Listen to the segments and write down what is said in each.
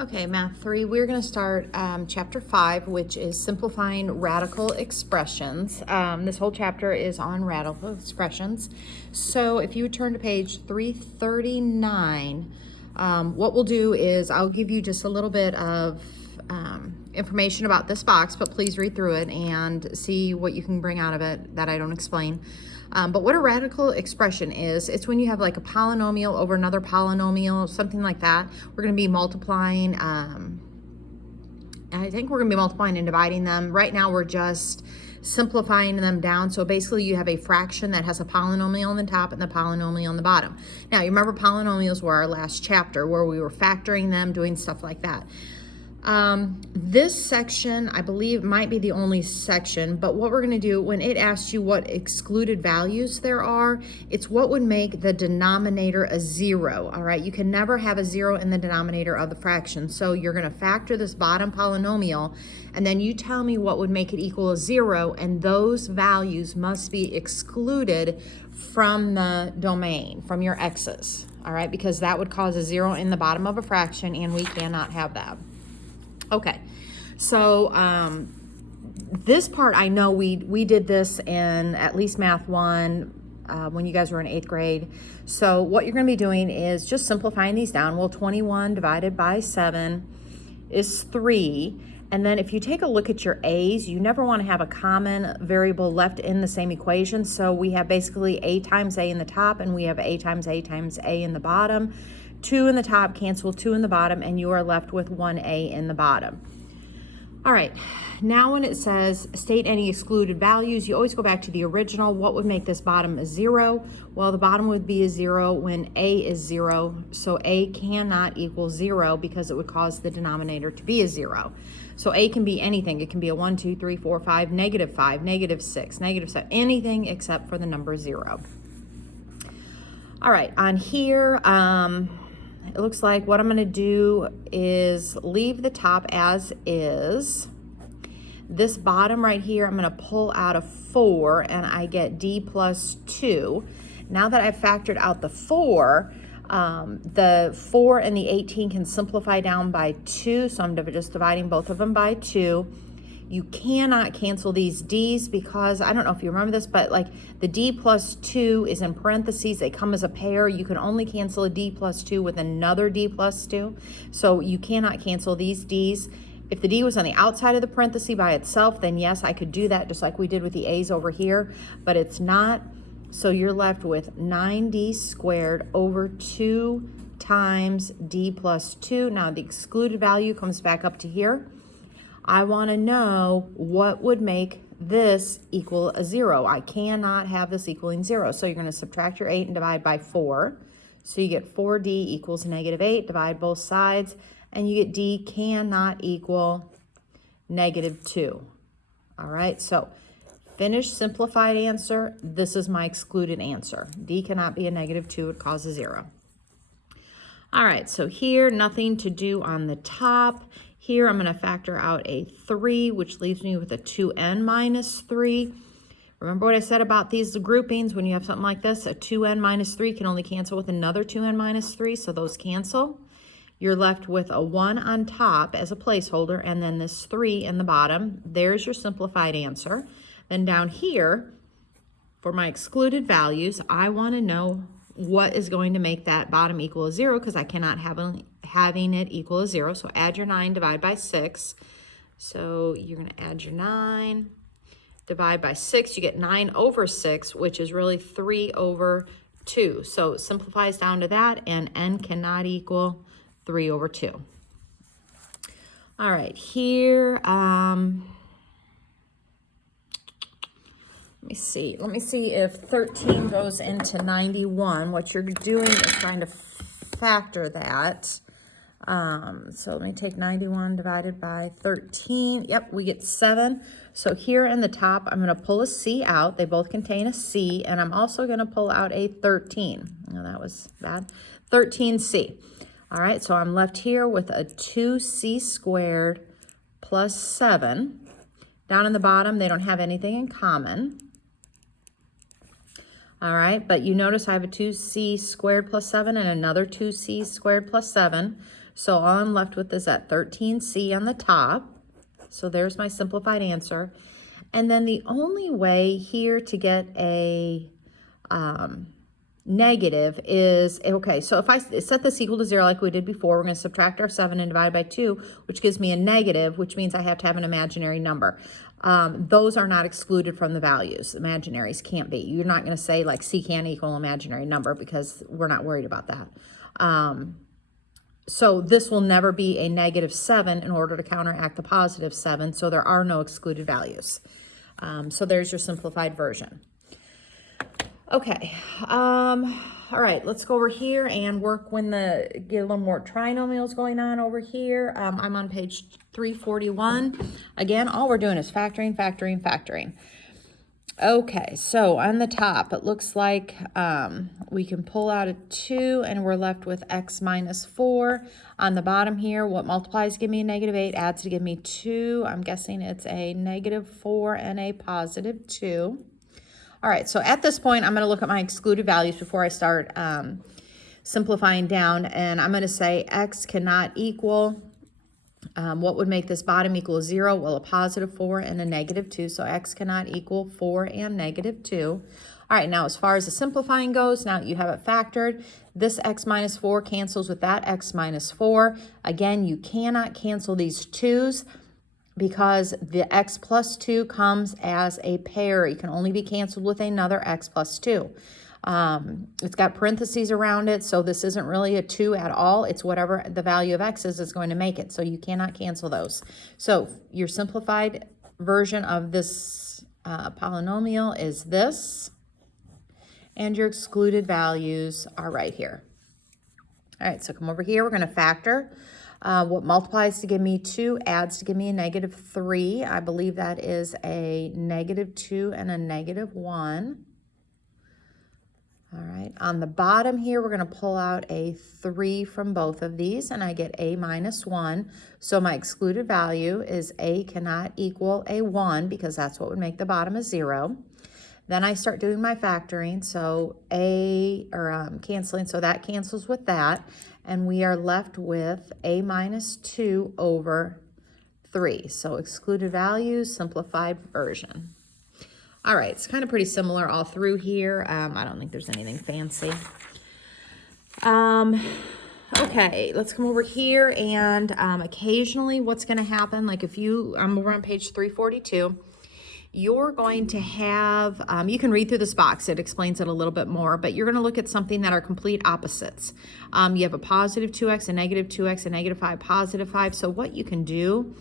Okay, Math 3, we're going to start Chapter 5, which is Simplifying Radical Expressions. This whole chapter is on radical expressions. So if you would turn to page 339, what we'll do is I'll give you just a little bit of information about this box, but please read through it and see what you can bring out of it that I don't explain. But what a radical expression is, it's when you have like a polynomial over another polynomial, something like that. We're going to be multiplying, I think we're going to be multiplying and dividing them. Right now we're just simplifying them down. So basically you have a fraction that has a polynomial on the top and the polynomial on the bottom. Now you remember polynomials were our last chapter where we were factoring them, doing stuff like that. This section, I believe, might be the only section, but what we're going to do when it asks you what excluded values there are, it's what would make the denominator a 0, all right? You can never have a 0 in the denominator of the fraction, so you're going to factor this bottom polynomial, and then you tell me what would make it equal a 0, and those values must be excluded from the domain, from your x's, all right? Because that would cause a 0 in the bottom of a fraction, and we cannot have that. Okay, so this part I know we did this in at least Math 1 when you guys were in 8th grade. So what you're going to be doing is just simplifying these down. Well, 21 divided by 7 is 3. And then if you take a look at your a's, you never want to have a common variable left in the same equation. So we have basically a times a in the top, and we have a times a in the bottom. 2 in the top cancel 2 in the bottom, and you are left with 1a in the bottom. All right, now when it says state any excluded values, you always go back to the original. What would make this bottom a 0? Well, the bottom would be a 0 when a is 0, so a cannot equal 0 because it would cause the denominator to be a 0. So a can be anything. It can be a 1, 2, 3, 4, 5, -5, -6, -7, anything except for the number 0. All right, on here, it looks like what I'm going to do is leave the top as is. This bottom right here, I'm going to pull out a 4, and I get d plus 2. Now that I've factored out the 4 and the 18 can simplify down by 2, so I'm just dividing both of them by 2. You cannot cancel these d's because, I don't know if you remember this, but like the d plus 2 is in parentheses. They come as a pair. You can only cancel a d plus 2 with another d plus 2. So you cannot cancel these d's. If the d was on the outside of the parenthesis by itself, then yes, I could do that just like we did with the a's over here, but it's not. So you're left with 9d squared over 2 times d plus 2. Now the excluded value comes back up to here. I want to know what would make this equal a 0. I cannot have this equaling 0. So you're going to subtract your 8 and divide by 4. So you get 4d equals -8. Divide both sides, and you get d cannot equal -2. All right, so finished simplified answer. This is my excluded answer. D cannot be a -2. It causes 0. All right, so here, nothing to do on the top. Here, I'm going to factor out a 3, which leaves me with a 2n minus 3. Remember what I said about these groupings? When you have something like this, a 2n minus 3 can only cancel with another 2n minus 3, so those cancel. You're left with a 1 on top as a placeholder, and then this 3 in the bottom. There's your simplified answer. Then down here, for my excluded values, I want to know what is going to make that bottom equal a 0, because I cannot have having it equal a 0. So add your 9, divide by 6. So you're going to add your 9, divide by 6. You get 9 over 6, which is really 3 over 2. So it simplifies down to that, and n cannot equal 3 over 2. All right, here, let me see if 13 goes into 91. What you're doing is trying to factor that. So let me take 91 divided by 13. Yep, we get 7. So here in the top, I'm going to pull a C out. They both contain a C, and I'm also going to pull out a 13. Oh, that was bad. 13C. All right, so I'm left here with a 2c squared plus 7. Down in the bottom, they don't have anything in common. All right, but you notice I have a 2c squared plus 7 and another 2c squared plus 7. So all I'm left with is that 13C on the top. So there's my simplified answer. And then the only way here to get a negative is, okay, so if I set this equal to 0 like we did before, we're going to subtract our 7 and divide by 2, which gives me a negative, which means I have to have an imaginary number. Those are not excluded from the values. Imaginaries can't be. You're not going to say like C can't equal imaginary number because we're not worried about that. So this will never be a negative 7 in order to counteract the positive 7, so there are no excluded values. So there's your simplified version. Okay, all right, let's go over here and work when get a little more trinomials going on over here. I'm on page 341. Again, all we're doing is factoring, factoring, factoring. Okay, so on the top, it looks like we can pull out a 2 and we're left with x minus 4. On the bottom here, what multiplies to give me a negative 8, adds to give me 2. I'm guessing it's a negative 4 and a positive 2. All right, so at this point, I'm going to look at my excluded values before I start simplifying down, and I'm going to say x cannot equal, what would make this bottom equal 0? Well, a positive 4 and a negative 2, so x cannot equal 4 and negative 2. All right, now as far as the simplifying goes, now you have it factored. This x minus 4 cancels with that x minus 4. Again, you cannot cancel these 2's. Because the x plus 2 comes as a pair. It can only be canceled with another x plus 2. It's got parentheses around it, so this isn't really a 2 at all. It's whatever the value of x is going to make it, so you cannot cancel those. So your simplified version of this polynomial is this, and your excluded values are right here. All right, so come over here. We're going to factor. What multiplies to give me 2 adds to give me a negative 3. I believe that is a negative 2 and a negative 1. All right, on the bottom here, we're going to pull out a 3 from both of these, and I get a minus 1. So my excluded value is a cannot equal a 1, because that's what would make the bottom a 0. Then I start doing my factoring, so canceling, so that cancels with that, and we are left with a minus 2 over 3. So excluded values, simplified version. All right, it's kind of pretty similar all through here. I don't think there's anything fancy. Okay, let's come over here, and occasionally what's going to happen, like if I'm over on page 342, you're going to have, you can read through this box, it explains it a little bit more, but you're going to look at something that are complete opposites. You have a positive 2x, a negative 2x, a negative 5, positive 5. So what you can do,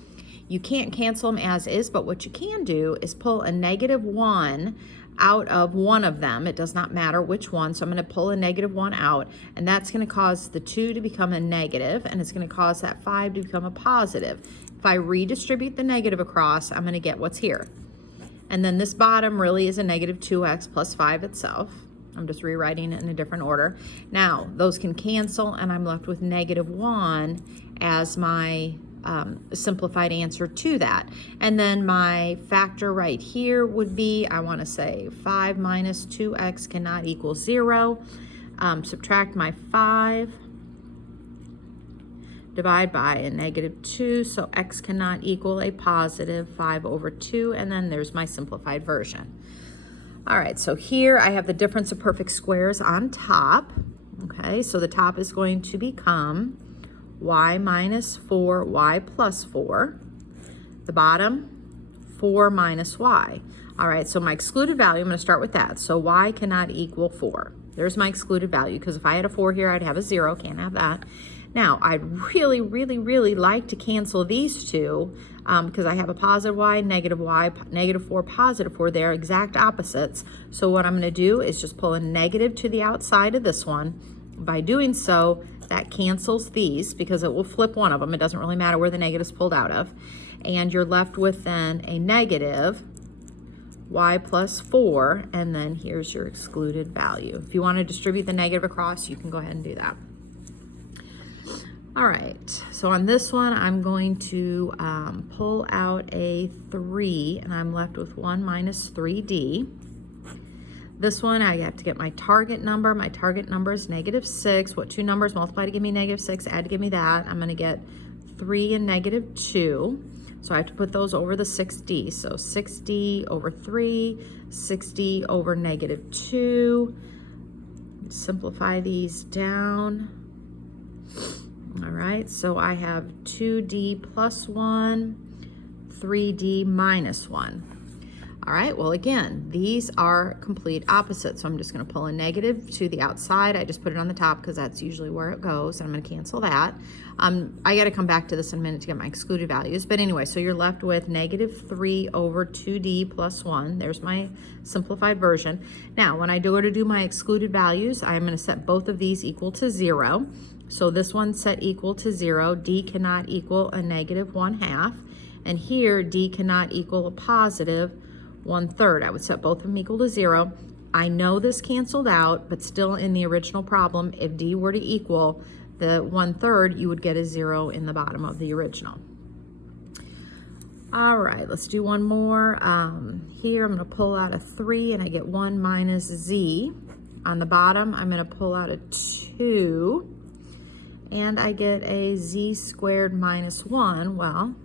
you can't cancel them as is, but what you can do is pull a negative 1 out of one of them. It does not matter which one, so I'm going to pull a negative 1 out, and that's going to cause the 2 to become a negative, and it's going to cause that 5 to become a positive. If I redistribute the negative across, I'm going to get what's here. And then this bottom really is a negative 2x plus 5 itself. I'm just rewriting it in a different order. Now, those can cancel, and I'm left with negative 1 as my simplified answer to that. And then my factor right here would be, I want to say 5 minus 2x cannot equal 0. Subtract my 5. Divide by a negative 2, so x cannot equal a positive 5 over 2, and then there's my simplified version. All right, so here I have the difference of perfect squares on top. Okay, so the top is going to become y minus 4, y plus 4. The bottom, 4 minus y. All right, so my excluded value, I'm going to start with that. So y cannot equal 4. There's my excluded value, because if I had a 4 here, I'd have a 0. Can't have that. Now, I'd really, really, really like to cancel these two because I have a positive y, negative 4, positive 4. They're exact opposites. So what I'm going to do is just pull a negative to the outside of this one. By doing so, that cancels these because it will flip one of them. It doesn't really matter where the negative is pulled out of. And you're left with then a negative y plus 4, and then here's your excluded value. If you want to distribute the negative across, you can go ahead and do that. All right, so on this one, I'm going to pull out a 3, and I'm left with 1 minus 3d. This one, I have to get my target number. My target number is -6. What two numbers multiply to give me -6, add to give me that? I'm gonna get 3 and -2. So I have to put those over the 6D. So 6D over 3, 6D over -2. Simplify these down. All right, so I have 2D plus 1, 3D minus 1. All right, well, again, these are complete opposites. So I'm just going to pull a negative to the outside. I just put it on the top because that's usually where it goes. And I'm going to cancel that. I got to come back to this in a minute to get my excluded values. But anyway, so you're left with -3 over 2D plus 1. There's my simplified version. Now, when I go to do my excluded values, I'm going to set both of these equal to 0. So this one's set equal to 0. D cannot equal a -1/2. And here, D cannot equal a positive 1/3. I would set both of them equal to 0. I know this canceled out, but still in the original problem, if D were to equal the 1/3, you would get a 0 in the bottom of the original. All right, let's do one more. Here, I'm going to pull out a 3, and I get 1 minus Z. On the bottom, I'm going to pull out a 2, and I get a Z squared minus 1. Well,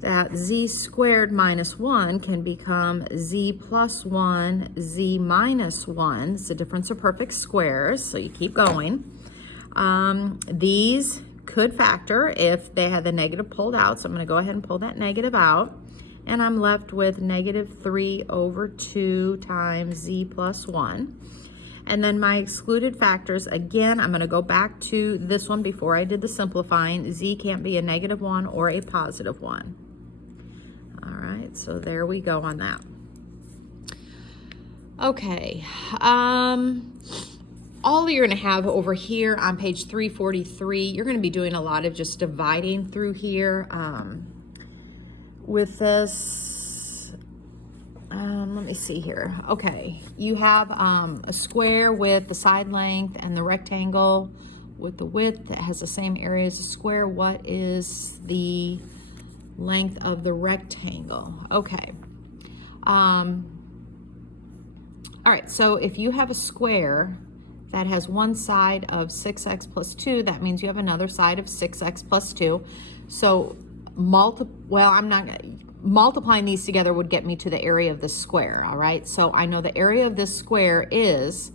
that Z squared minus 1 can become Z plus 1, Z minus 1. It's the difference of perfect squares, so you keep going. These could factor if they had the negative pulled out, so I'm going to go ahead and pull that negative out. And I'm left with -3 over 2 times Z plus 1. And then my excluded factors, again, I'm going to go back to this one before I did the simplifying. Z can't be a -1 or a +1. All right, so there we go on that. Okay, all you're going to have over here on page 343, you're going to be doing a lot of just dividing through here with this. Let me see here. Okay, you have a square with the side length and the rectangle with the width that has the same area as the square. What is the length of the rectangle? Okay. All right, so if you have a square that has one side of 6x plus 2, that means you have another side of 6x plus 2. So multiplying these together would get me to the area of the square, all right? So I know the area of this square is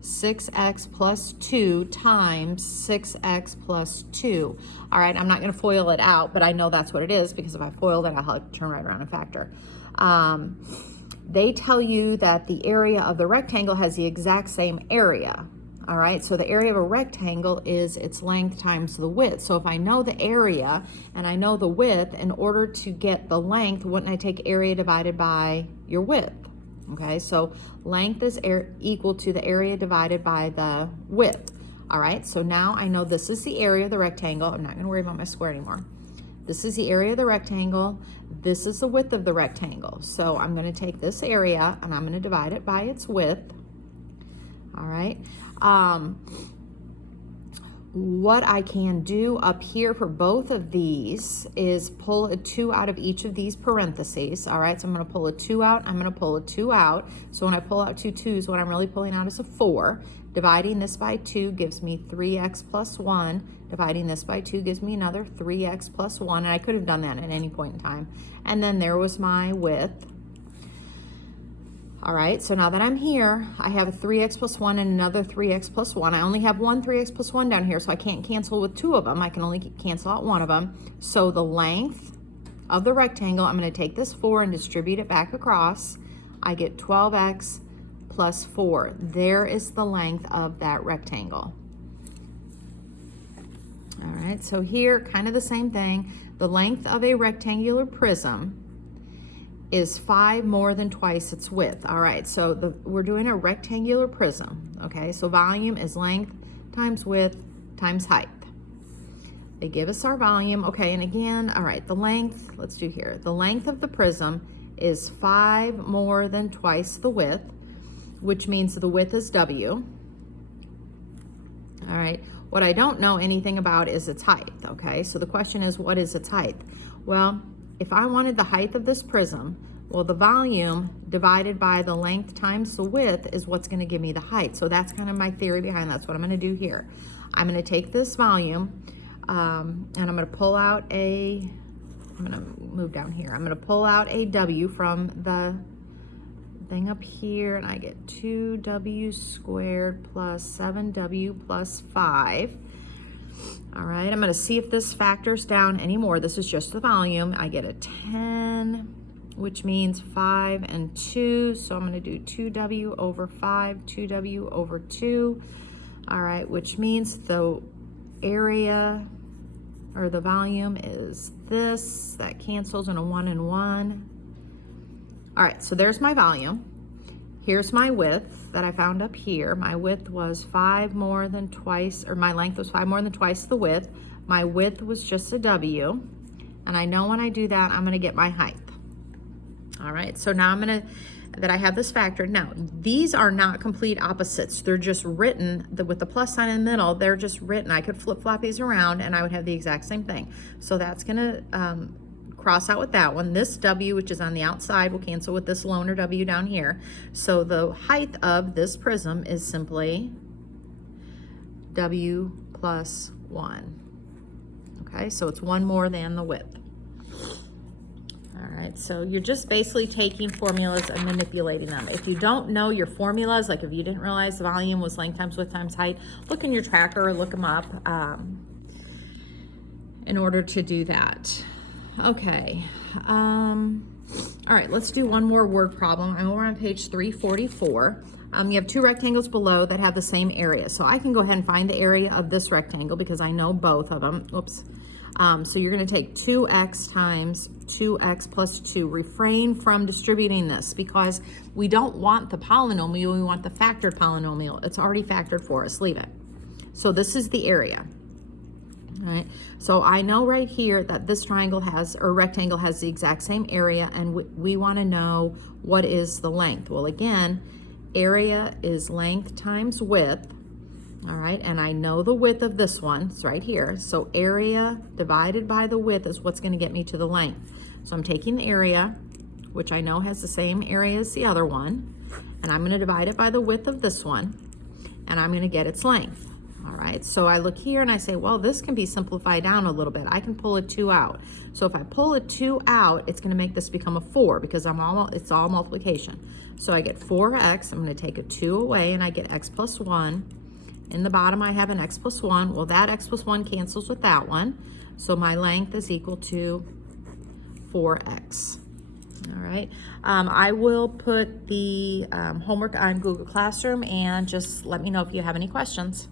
6x plus 2 times 6x plus 2. All right, I'm not going to FOIL it out, but I know that's what it is because if I FOILed it, I'll have to turn right around and factor. They tell you that the area of the rectangle has the exact same area. All right, so the area of a rectangle is its length times the width. So if I know the area and I know the width, in order to get the length, wouldn't I take area divided by your width? Okay, so length is equal to the area divided by the width. All right, so now I know this is the area of the rectangle. I'm not going to worry about my square anymore. This is the area of the rectangle. This is the width of the rectangle. So I'm going to take this area and I'm going to divide it by its width. All right. What I can do up here for both of these is pull a 2 out of each of these parentheses. All right, so I'm going to pull a 2 out. I'm going to pull a 2 out. So when I pull out 2 2's, what I'm really pulling out is a 4. Dividing this by 2 gives me 3x plus 1. Dividing this by 2 gives me another 3x plus 1. And I could have done that at any point in time. And then there was my width. All right, so now that I'm here, I have a 3x plus 1 and another 3x plus 1. I only have one 3x plus 1 down here, so I can't cancel with 2 of them. I can only cancel out one of them. So the length of the rectangle, I'm going to take this 4 and distribute it back across. I get 12x plus 4. There is the length of that rectangle. All right, so here, kind of the same thing. The length of a rectangular prism is 5 more than twice its width. All right, so we're doing a rectangular prism, okay? So volume is length times width times height. They give us our volume, okay, and again, all right, the length, let's do here. The length of the prism is 5 more than twice the width, which means the width is W. All right, what I don't know anything about is its height, okay? So the question is, what is its height? Well, if I wanted the height of this prism, Well, the volume divided by the length times the width is what's going to give me the height. So that's kind of my theory behind that's what I'm going to do here. I'm going to take this volume and I'm going to pull out I'm going to move down here. I'm going to pull out a W from the thing up here, and I get 2W squared plus 7W plus 5. All right, I'm going to see if this factors down anymore. This is just the volume. I get a 10, which means 5 and 2. So I'm going to do 2W over 5, 2W over 2. All right, which means the area or the volume is this. That cancels in a 1 and 1. All right, so there's my volume. Here's my width that I found up here. My width was 5 more than twice, or my length was 5 more than twice the width. My width was just a W. And I know when I do that, I'm gonna get my height. All right, so now that I have this factored. Now, these are not complete opposites. They're just written, with the plus sign in the middle, they're just written. I could flip-flop these around and I would have the exact same thing. So that's gonna cross out with that one. This W, which is on the outside, will cancel with this loner W down here. So the height of this prism is simply W plus 1. Okay, so it's 1 more than the width. All right, so you're just basically taking formulas and manipulating them. If you don't know your formulas, like if you didn't realize the volume was length times width times height, look in your tracker, look them up in order to do that. Okay, all right, let's do one more word problem. I'm over on page 344. You have 2 rectangles below that have the same area. So I can go ahead and find the area of this rectangle because I know both of them. Oops. So you're going to take 2x times 2x plus 2. Refrain from distributing this because we don't want the polynomial, we want the factored polynomial. It's already factored for us. Leave it. So this is the area. All right. So I know right here that this triangle has, or rectangle has the exact same area, and we want to know what is the length. Well, again, area is length times width. All right, and I know the width of this one, it's right here. So area divided by the width is what's gonna get me to the length. So I'm taking the area, which I know has the same area as the other one, and I'm gonna divide it by the width of this one, and I'm gonna get its length. All right, so I look here and I say, well, this can be simplified down a little bit. I can pull a 2 out. So if I pull a 2 out, it's gonna make this become a 4 because it's all multiplication. So I get 4x, I'm gonna take a 2 away and I get x plus 1. In the bottom, I have an x plus 1. Well, that x plus 1 cancels with that one. So my length is equal to 4x. All right. I will put the homework on Google Classroom and just let me know if you have any questions.